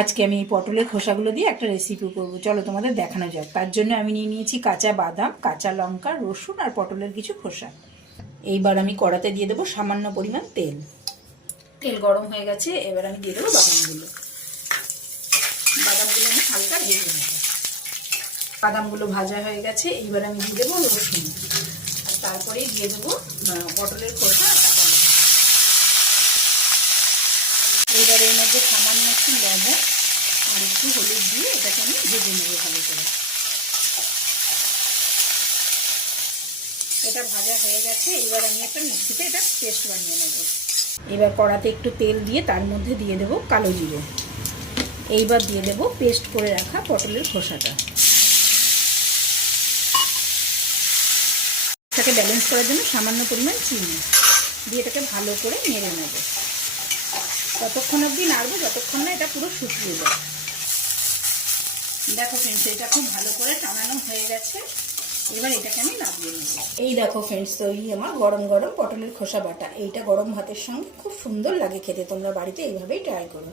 আজকে আমি এই পটলের খোসাগুলো দিয়ে একটা রেসিপি করব, চলো তোমাদের দেখানো যাক। তার জন্য আমি নিয়ে নিয়েছি কাঁচা বাদাম, কাঁচা লঙ্কা, রসুন আর পটলের কিছু খোসা। এইবার আমি কড়াতে দিয়ে দেবো সামান্য পরিমাণ তেল। তেল গরম হয়ে গেছে, এবার আমি দিয়ে দেবো বাদামগুলো। বাদামগুলো আমি হালকা ভেজে নেব। বাদামগুলো ভাজা হয়ে গেছে, এইবার আমি দিয়ে দেবো রসুন, আর তারপরে দিয়ে দেবো পটলের খোসা আর কাঁচা লঙ্কা। এইবার এর মধ্যে সামান্য একটু লবণ আর একটু হলুদ দিয়ে এটাকে আমি ভেজে নেবো ভালো করে। এটা ভাজা হয়ে গেছে, এবার আমি একটা মিক্সিতে এটা পেস্ট বানিয়ে নেব। এবার কড়াতে একটু তেল দিয়ে তার মধ্যে দিয়ে দেবো কালো জিরে। এইবার দিয়ে দেবো পেস্ট করে রাখা পটলের খোসাটা। এটাকে ব্যালেন্স করার জন্য সামান্য পরিমাণ চিনি দিয়ে এটাকে ভালো করে নেড়ে নেব। ততক্ষণ অবধি নাড়বো যতক্ষণ না এটা পুরো শুকিয়ে যায়। দেখো ফ্রেন্ডস, এটা খুব ভালো করে টানানো হয়ে গেছে, এবার এটাকে আমি নামিয়ে নেব। এই দেখো ফ্রেন্ডস, তৈরি আমার গরম গরম পটলের খোসা বাটা। এইটা গরম ভাতের সঙ্গে খুব সুন্দর লাগে খেতে, তোমরা বাড়িতে এইভাবেই ট্রাই করো।